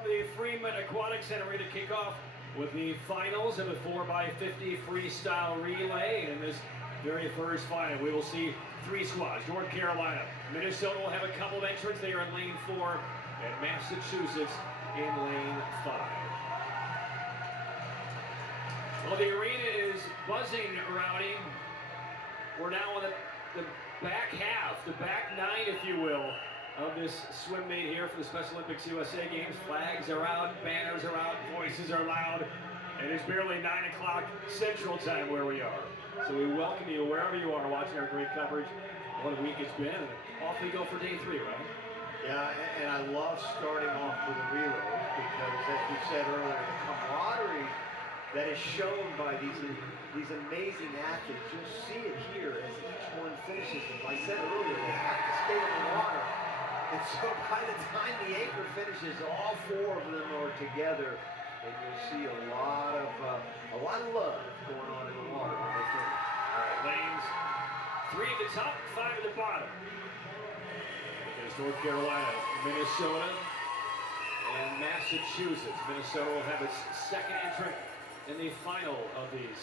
from the Freeman Aquatic Center, ready to kick off with the finals of the 4x50 freestyle relay. And in this very first final, we will see three squads. North Carolina, Minnesota will have a couple of entrants. They are in lane 4, and Massachusetts in lane 5. Well, the arena is buzzing, Rowdy. We're now on the back half, the back 9, if you will, of this swim meet here for the Special Olympics USA Games. Flags are out, banners are out, voices are loud, and it's barely 9 o'clock Central Time where we are. So we welcome you wherever you are watching our great coverage. What a week it's been, and off we go for day 3, right? Yeah, and I love starting off with the relays because, as we said earlier, the camaraderie that is shown by these amazing athletes. You'll see it here as each one finishes. As I said earlier, they have to stay in the water. And so by the time the anchor finishes, all 4 of them are together, and you'll see a lot of love going on in the water when they finish. All right, lanes 3 at the top, 5 at the bottom. There's North Carolina, Minnesota, and Massachusetts. Minnesota will have its second entrant in the final of these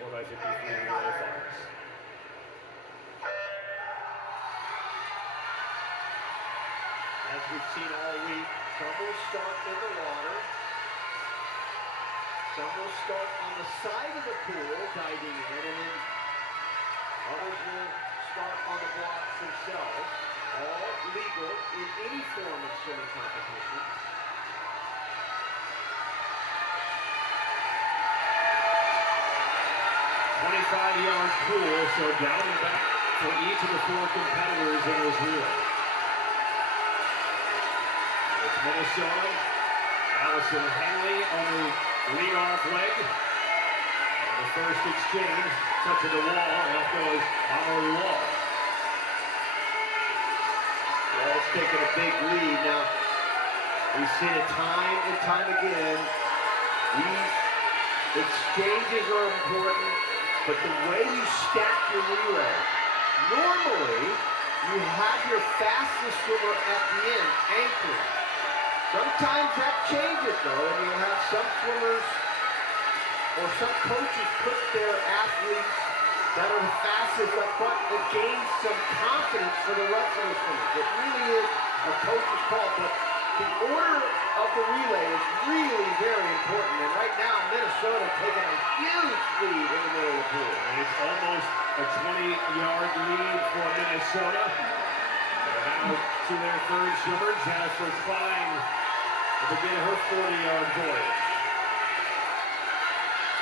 4x50 relay finals. As we've seen all week, some will start in the water. Some will start on the side of the pool, diving in, and then others will start on the blocks themselves. All legal in any form of swimming competition. 25-yard pool, so down and back for each of the 4 competitors in this relay. It's Minnesota. Allison Henley on the lead-off leg. And the first exchange, touching the wall, and off goes Amory Wall. Wall's taking a big lead. Now, we've seen it time and time again. These exchanges are important, but the way you stack your relay, normally you have your fastest swimmer at the end, anchoring. Sometimes that changes though, and you'll have some swimmers or some coaches put their athletes that are the fastest up front and gain some confidence for the rest of the swimmers. It really is a coach's call, but the order of the relay is really very important. And right now, Minnesota taking a huge lead in the middle of the pool. And it's almost a 20-yard lead for Minnesota. Now to their third swimmer, Jennifer Klein, to begin her 40-yard voyage.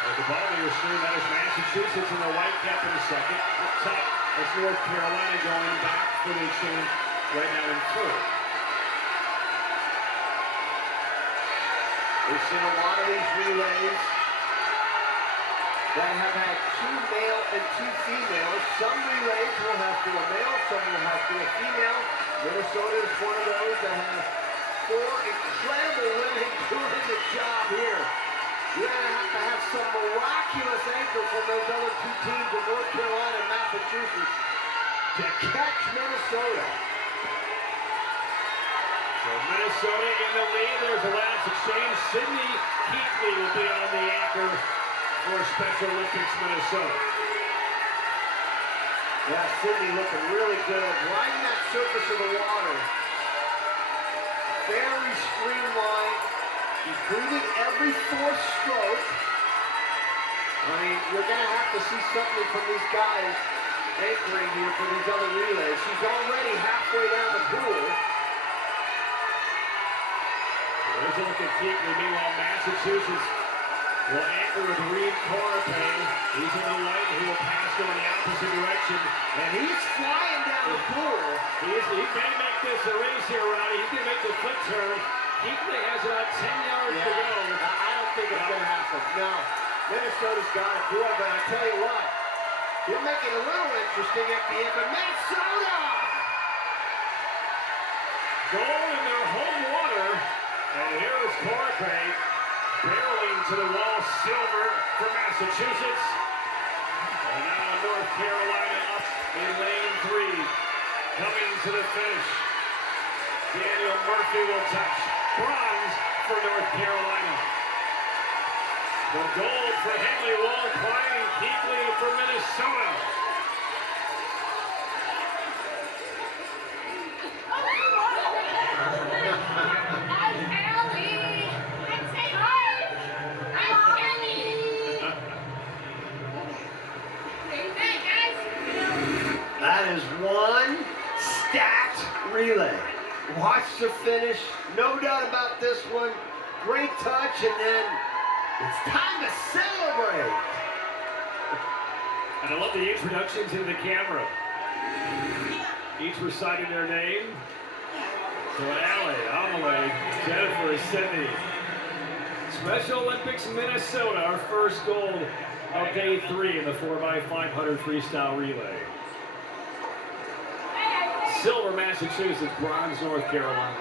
At the bottom of your screen, that is Massachusetts in the white cap in the second. Up top, that's North Carolina going back for the exchange right now in third. We've seen a lot of these relays that have had 2 male and 2 females. Some relays will have 4 male, some will have 4 female. Minnesota is one of those that has 4 incredible women doing the job here. You're going to have some miraculous anchor from those other 2 teams in North Carolina and Massachusetts to catch Minnesota. So Minnesota in the lead. There's the last exchange. Sydney Keithley will be on the anchor for Special Olympics Minnesota. Yeah, Sydney looking really good. Riding that surface of the water. Very streamlined. He's breathing every 4th stroke. I mean, you're going to have to see something from these guys anchoring here for these other relays. She's already halfway down the pool. There's a look at Keithley. Meanwhile, Massachusetts will anchor with Reed Corpay. He's in the white. He will pass going the opposite direction. And he's flying down the pool. He may make this a race here, Roddy. He's going to make the flip turn. Keithley has about 10 yards to go. I don't think it's going to happen. No, Minnesota's got it, boy, but I tell you what, you're making it a little interesting at the end, but Minnesota! Goal in their home water. And here is Corpay barreling to the wall, silver for Massachusetts. And now North Carolina up in lane 3, coming to the finish. Daniel Murphy will touch bronze for North Carolina. The gold for Henley, Wall, Klein, and Keithley for Minnesota. That is one stacked relay. Watch the finish. No doubt about this one. Great touch, and then it's time to celebrate. And I love the introductions into the camera. Each reciting their name. So Allie, Amelie, Jennifer, Sydney. Special Olympics Minnesota, our first gold of day 3 in the 4x500 freestyle relay. Silver, Massachusetts, bronze, North Carolina.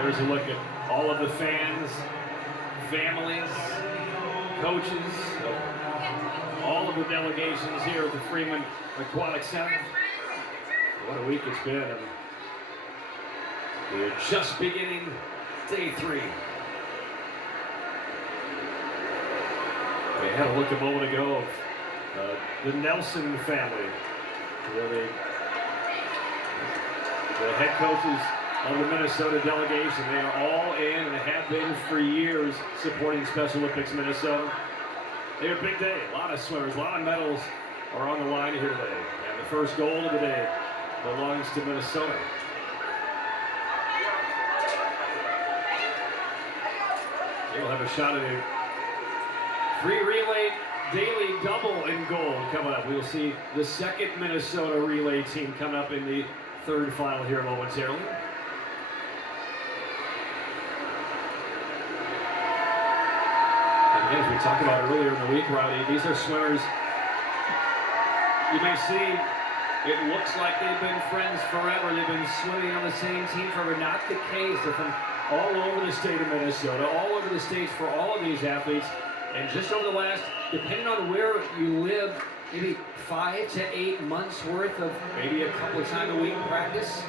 There's a look at all of the fans, families, coaches, all of the delegations here at the Freeman Aquatic Center. What a week it's been. We're just beginning day 3. We had a look a moment ago of the Nelson family, where the head coaches of the Minnesota delegation. They are all in and have been for years supporting Special Olympics Minnesota. They have a big day. A lot of swimmers, a lot of medals are on the line here today. And the first gold of the day belongs to Minnesota. They'll have a shot at a free relay daily double in gold coming up. We'll see the second Minnesota relay team come up in the third final here momentarily. And as we talked about earlier in the week, Rowdy, these are swimmers you may see. It looks like they've been friends forever. They've been swimming on the same team forever. Not the case. They're from all over the state of Minnesota, all over the states for all of these athletes. And just over the last, depending on where you live, maybe 5 to 8 months worth of maybe a couple of times a week practice.